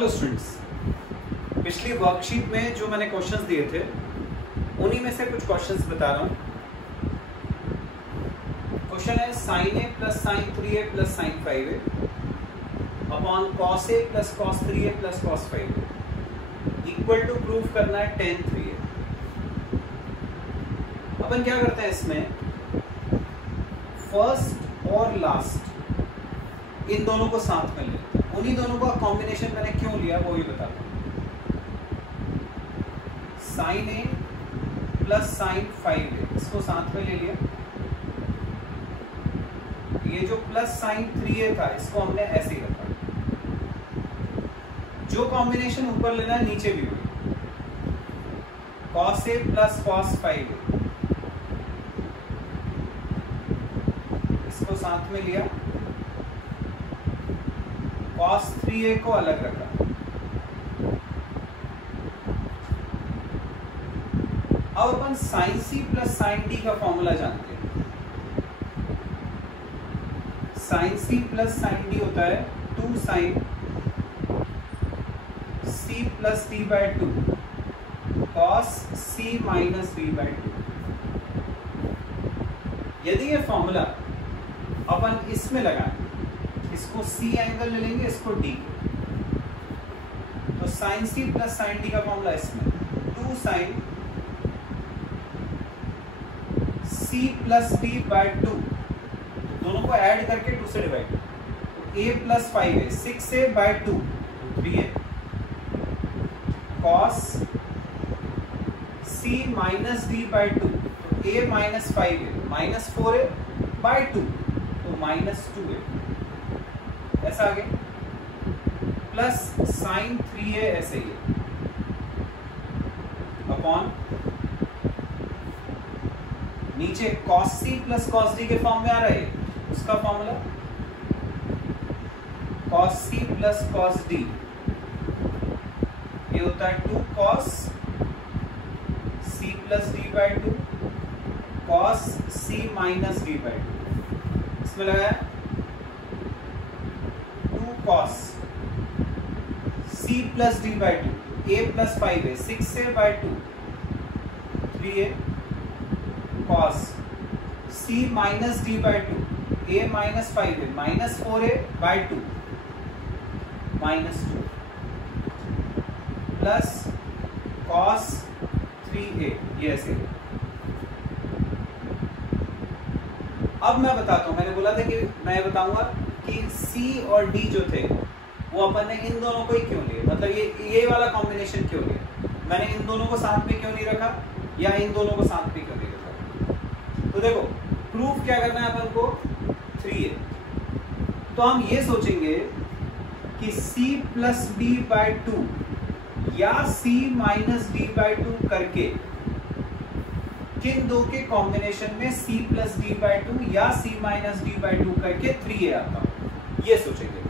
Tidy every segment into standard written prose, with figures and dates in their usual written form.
Hello students, पिछली worksheet में जो मैंने क्वेश्चंस दिए थे उन्हीं में से कुछ क्वेश्चंस बता रहा हूँ। क्वेश्चन है sin a plus sine 3a plus sine 5a upon cos a plus cos 3a plus cos 5a equal to prove करना है tan 3a। अपन क्या करते हैं इसमें, फर्स्ट और लास्ट इन दोनों को साथ में लेते हैं। उन्हीं दोनों का कॉम्बिनेशन मैंने क्यों लिया वो भी बताता हूँ। साइन ए प्लस साइन 5a इसको साथ में ले लिया। ये जो प्लस साइन 3a था इसको हमने ऐसे ही रखा। जो कॉम्बिनेशन ऊपर लेना है नीचे भी हुई, cos a plus cos 5a इसको साथ में लिया, cos 3a को अलग रखा। अब अपन sin c plus sin d का फॉर्मूला जानते हैं। sin c plus sin d होता है 2 sin c plus d by 2 cos c minus d by 2। यदि ये फॉर्मूला अपन इसमें लगाएं, इसको C एंगल ले लेंगे, इसको D, तो sin C plus sin D का फॉर्मूला इसमें 2 sin C plus D by 2, दोनों को ऐड करके 2 से divide, A plus 5A 6A by 2 3A cos C minus D by 2, तो A minus 5A minus 4A by 2 तो minus 2A ऐसा आगे, प्लस साइन 3a ऐसे ही अपॉन नीचे cos c plus cos d के फॉर्म में आ रहा है उसका formula cos c plus cos d ये होता है 2 cos c plus d by 2 cos c minus d by 2। इसमें लगाया cos c plus d by 2 a plus 5a 6a by 2 3a cos c minus d by 2 a minus 5a minus 4a by 2 minus 2 plus cos 3a ये ऐसे। अब मैं बताता हूं, मैंने बोला था कि मैं बताऊंगा कि C और D जो थे वो अपन ने इन दोनों को ही क्यों लिए, मतलब ये वाला कॉम्बिनेशन क्यों लिया, मैंने इन दोनों को साथ में क्यों नहीं रखा या इन दोनों को साथ में क्यों नहीं रखा। तो देखो प्रूफ क्या करना है अपन को 3a, तो हम ये सोचेंगे कि C प्लस d बाय 2 या C माइनस d बाय 2 करके किन दो के कॉम्बिनेशन में C प्लस d बाय 2 या C माइनस d बाय 2 करके 3a आता हूं, ये सोचेंगे।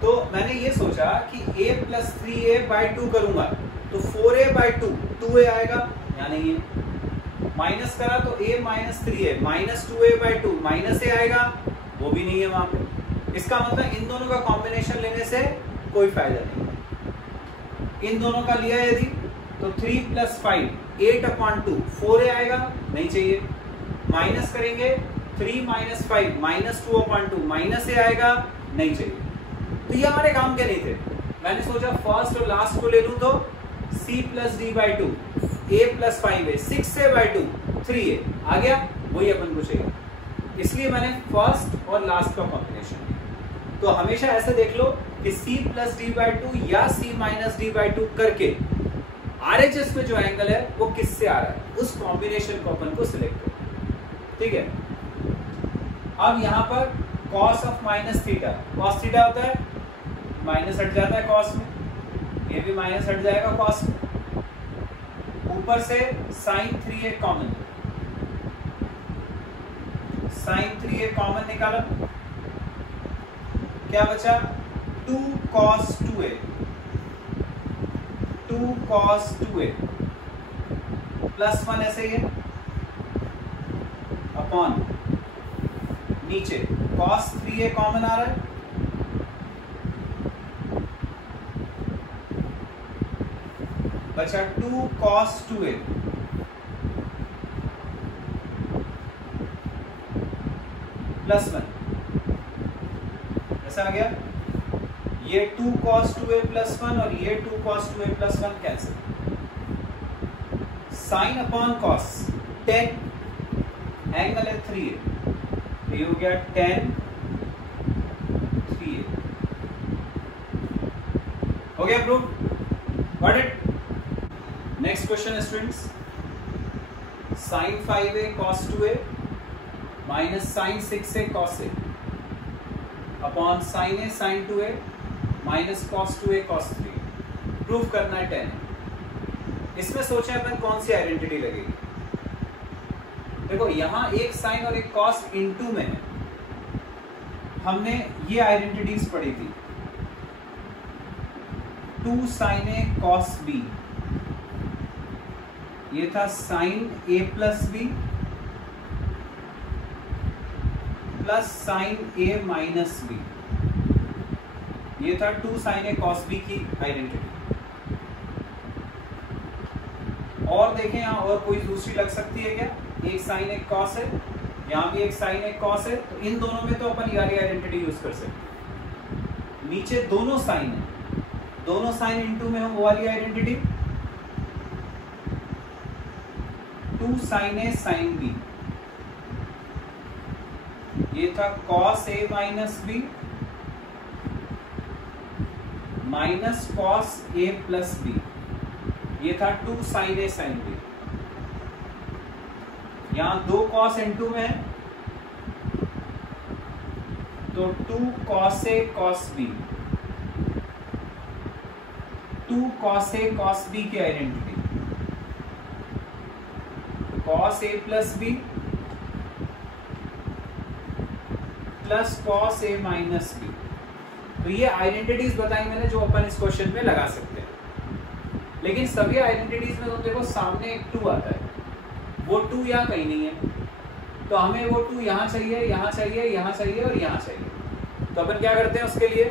तो मैंने ये सोचा कि a प्लस 3a बाय 2 करूंगा तो 4a बाय 2 2a आएगा, यानी ये माइनस करा तो a minus 3a minus 2a by 2 minus a आएगा, वो भी नहीं है वहां पे। इसका मतलब इन दोनों का कॉम्बिनेशन लेने से कोई फायदा नहीं। इन दोनों का लिया यदि तो 3 प्लस 5 8 अपॉन 2 4a आएगा, नहीं चाहिए। माइनस करेंगे 3 minus 5 minus 2 upon 2 minus a आएगा, नहीं चाहिए। तो ये हमारे काम के नहीं थे। मैंने सोचा फर्स्ट और लास्ट को ले लूं तो c plus d by 2 a plus 5a 6a by 2 3a आ गया, वही अपन को चाहिए। इसलिए मैंने फर्स्ट और लास्ट का कॉम्बिनेशन लिया। तो हमेशा ऐसे देख लो कि c प्लस d बाय 2 या c माइनस d बाय 2 करके RHS में जो एंगल है वो किससे आ रहा है, उस कॉम्बिनेशन को अपन को सिलेक्ट करो, ठीक है। अब यहां पर cos of minus theta, cos theta होता है माइनस हट जाता है cos में, ये भी माइनस हट जाएगा cos में, ऊपर से sin 3a common, sin 3a common निकाला, क्या बचा 2 cos 2a 2 cos 2a plus 1 ऐसे ही है अपॉन नीचे cos 3a कॉमन आ रहा है बचा 2 cos 2a प्लस 1, ऐसा आ गया। ये 2 cos 2a प्लस 1 और ये 2 cos 2a plus 1 cancel. Sine upon cos 10, angle है 3a, ये हो गया 10 3a, हो गया proof, got it. Next question students, sine 5a cos 2a minus sine 6a cos a upon sine a sin 2a minus cos 2a cos 3, proof करना है 10। इसमें सोचें अपन कौन सी आइडेंटिटी लगेगी। देखो यहां एक साइन और एक कॉस इनटू में है, हमने ये आइडेंटिटीज पढ़ी थी। 2 sin a cos b, ये था sine a plus b plus sine a minus b, ये था 2 sin a cos b की आइडेंटिटी। और देखें यहाँ और कोई दूसरी लग सकती है क्या? एक साइन एक कॉस है, यहाँ भी एक साइन एक कॉस है, तो इन दोनों में तो अपन ये वाली आइडेंटिटी यूज कर सकते। नीचे दोनों साइन है, दोनों साइन इनटू में हम वो वाली identity 2 sin a sin b, ये था cos a minus b minus cos a plus b, ये था 2 sin a sin b। यहां 2 cos n2 में है तो 2 cos a cos b, 2 cos a cos b की identity cos a plus b plus cos a minus b। तो ये identities बताई मैंने जो अपन इस क्वेश्चन में लगा सकते हैं। लेकिन सभी आइडेंटिटीज में तो देखो सामने एक 2 आता है, वो 2 यहाँ कहीं नहीं है, तो हमें वो 2 यहाँ चाहिए, यहाँ चाहिए, यहाँ चाहिए और यहाँ चाहिए। तो अपन क्या करते हैं उसके लिए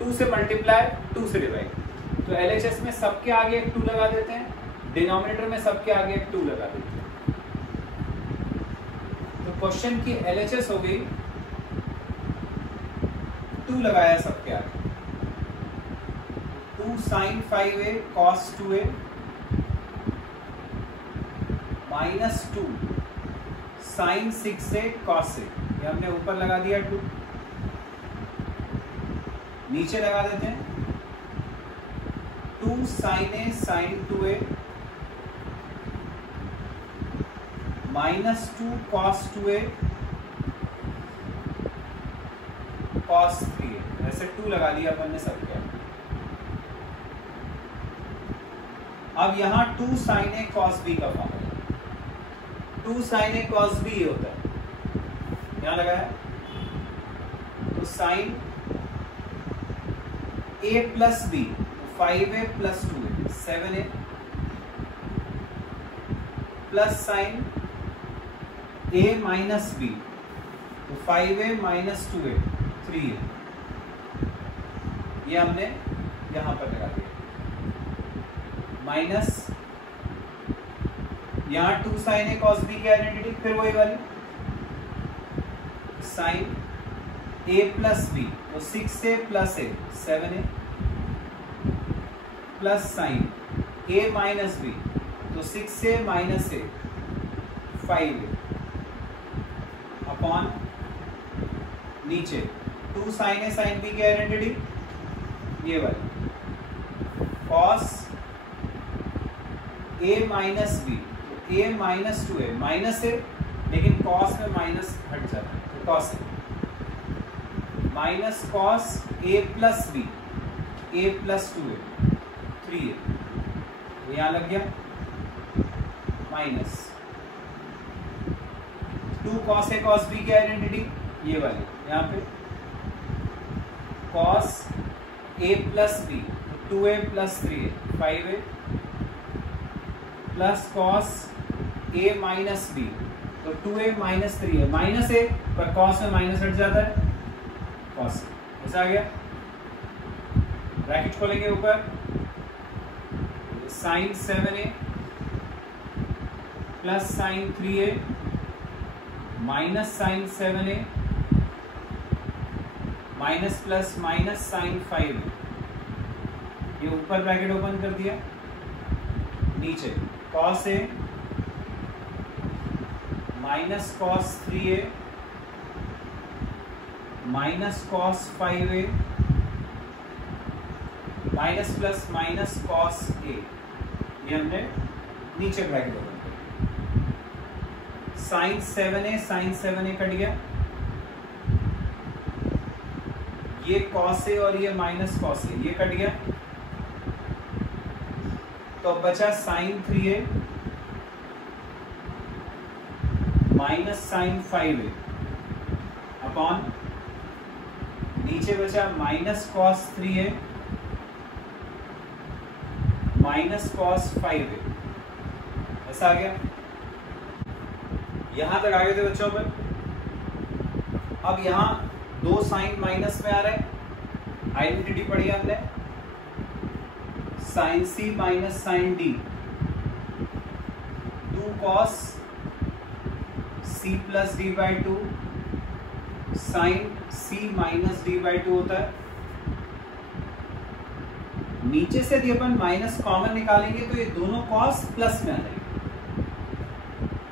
2 से मल्टीप्लाई 2 से डिवाइड। तो LHS में सबके आगे एक 2 लगा देते हैं, डिनोमिनेटर में सबके आगे एक 2 लगा देते हैं। तो क्वेश्चन की LHS हो गई 2 लगाया सबके आगे, 2 sin 5a cos 2a minus 2 sin 6a cos a, ये हमने ऊपर लगा दिया 2, नीचे लगा देते हैं 2 sin a sin 2a minus 2 cos 2a cos 3a, ऐसे 2 लगा दिया अपन ने सबके। अब यहां 2 sin a cos b का formula, 2 sin a cos b होता है, यहां लगाया तो sin a plus b 5a plus 2a 7a plus sin a minus b तो 5a माइनस 2a 3a, ये हमने यहां पर लगा दिया। माइनस यहां 2 sin a cos b की आइडेंटिटी फिर वही वाली sin a प्लस b तो 6a plus a 7a plus sin a minus b तो 6a minus a 5a upon नीचे 2 sin a sin b की आइडेंटिटी ये वाली cos a माइनस बी, तो a माइनस 2a माइनस है, लेकिन cos में माइनस हट जाता है तो cos है minus cos a plus b a plus 2a 3a, तो यहाँ लग गया minus 2 cos a cos b की आइडेंटिटी ये वाली, यहाँ पे cos a plus b 2a plus 3a 5a plus cos a minus b तो 2a minus 3a minus a पर cos में माइनस हट जाता है cos, ऐसा आ गया। ब्रैकेट खोलेंगे ऊपर sine 7a plus sine 3a minus sine 7a minus plus minus sine 5a। ये ऊपर ब्रैकेट ओपन कर दिया, नीचे cos a minus cos 3a minus cos 5a minus plus minus cos a। ये हमने नीचे ब्रैकेट ओपन कर, साइन 7a कट गया, ये कॉस a और ये माइनस कॉस a ये कट गया, तो बचा sign 3a minus sine 5a upon नीचे बचा minus cos 3a minus cos 5a। ऐसा आ गया, यहां तक आ गए थे बच्चों पर। अब यहां दो साइन माइनस में आ रहे हैं, आइडेंटिटी पढ़ी हमने, sine c minus sine d, 2 cos c plus d by 2 sine c minus d by 2 होता है। नीचे से यदि अपन माइनस कॉमन निकालेंगे तो ये दोनों कॉस प्लस में आ जाएंगे।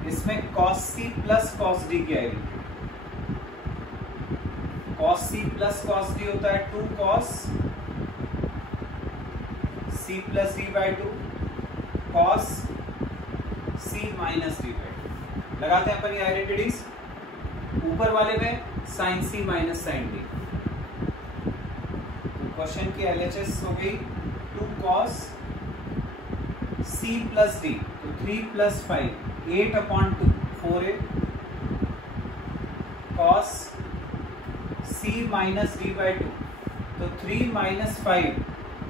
इसमें cos c plus cos d की आएगी, cos c plus cos d होता है 2 cos c plus d by 2 cos c minus d by 2। लगाते हैं अपन ये आइडेंटिटीज, ऊपर वाले में sine c minus sine d। Question की LHS हो गई 2 cos c प्लस d, तो 3 plus 5 8 upon 2 4a cos c minus d by 2, तो 3 माइनस 5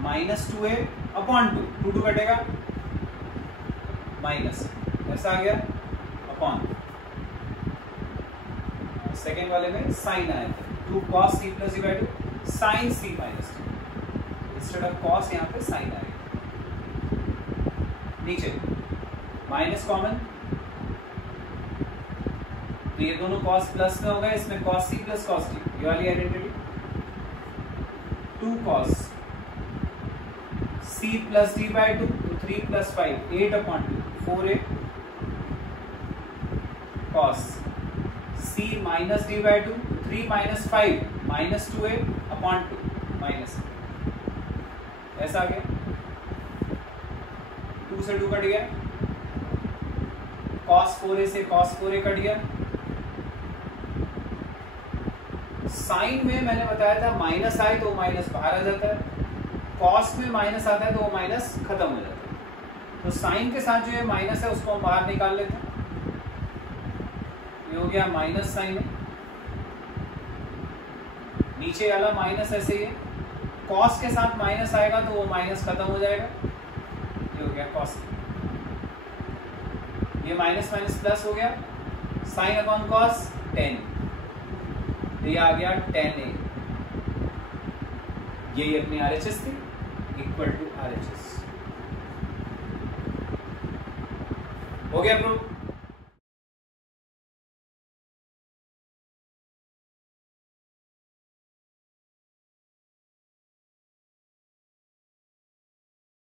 माइनस 2a अपॉन 2 2 कटेगा माइनस, ऐसा आ गया अपॉन। सेकेंड वाले में साइन आया था 2 cos c plus d by 2 sine c minus d, instead of cos यहाँ पे साइन आएगा। नीचे माइनस कॉमन, तो ये दोनों कॉस प्लस में हो गए, इसमें cos c plus cos d, ये वाली identity 2 cos c plus d by 2, तो 3 plus 5 8 upon 2 4a cos c minus d by 2, 3 minus 5 minus 2a upon 2 minus, ऐसा आ गया। 2 से 2 कट गया, cos 4a से cos 4a कट गया। साइन में मैंने बताया था माइनस आए तो माइनस बाहर आ जाता है, कॉस में माइनस आता है तो वो माइनस खत्म हो जाता है। तो साइन के साथ जो ये माइनस है उसको हम बाहर निकाल लेते हैं, ये हो गया माइनस साइन है, नीचे वाला माइनस ऐसे ही है, कॉस के साथ माइनस आएगा तो वो माइनस खत्म हो जाएगा, ये हो गया कॉस, ये माइनस माइनस प्लस हो गया, साइन अपॉन कॉस 10, तो ये आ गया 10a, यही अपनी RHS थी, इक्वल टू RHS। हो गया प्रूफ।